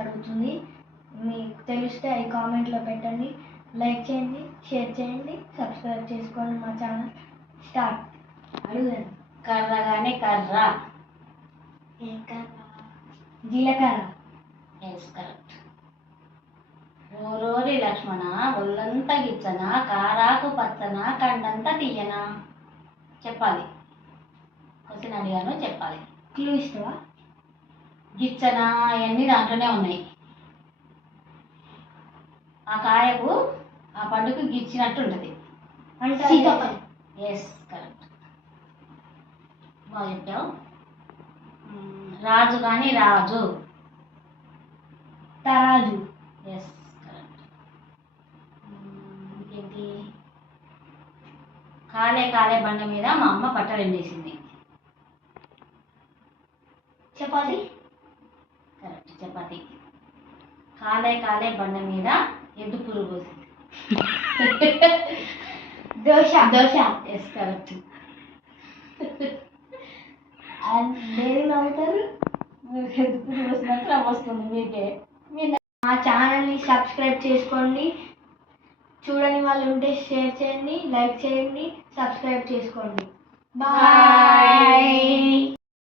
అడుగుతుంది. మీకు తెలిస్తే అవి కామెంట్లో పెట్టండి. లైక్ చేయండి, షేర్ చేయండి, సబ్స్క్రైబ్ చేసుకోండి మా ఛానల్. స్టార్ట్. అడుగుదండి. కర్ర కానీ కర్ర. ఏ కర్ర? జీలకర్ర. Yes, correct. ఓరోరి లక్ష్మణ ఒళ్ళంతా గిచ్చన, కారాకు పచ్చన, కండంతా తీయనా. చెప్పాలి. క్వశ్చన్ అడిగాను, చెప్పాలి. క్లూ ఇస్తావా? గిచ్చన అవన్నీ దాంట్లోనే ఉన్నాయి. ఆ కాయకు ఆ పండుకు గిచ్చినట్టు ఉంటుంది. అంటే సీతాఫలం. Yes, correct. బాగా చెప్పావు. రాజు కానీ రాజు. తరాజు. Yes, correct. ఇంకేంటి? కాలే కాలే బండ మీద మా అమ్మ పట్టరెండేసింది. చపాతి. కరెక్ట్, చపాతి. కాలే కాలే బండ మీద ఎద్దు పురుగు పోసింది. దోశ. దోశ. Yes, correct. దేని నవ్వుతారు? ఎద్దు పురుగు పోసినట్టు నవ్వొస్తుంది మీకే. మా ఛానల్ని సబ్స్క్రైబ్ చేసుకోండి. చూడని వాళ్ళు ఉంటే షేర్ చేయండి, లైక్ చేయండి, సబ్స్క్రైబ్ చేసుకోండి. బాయ్.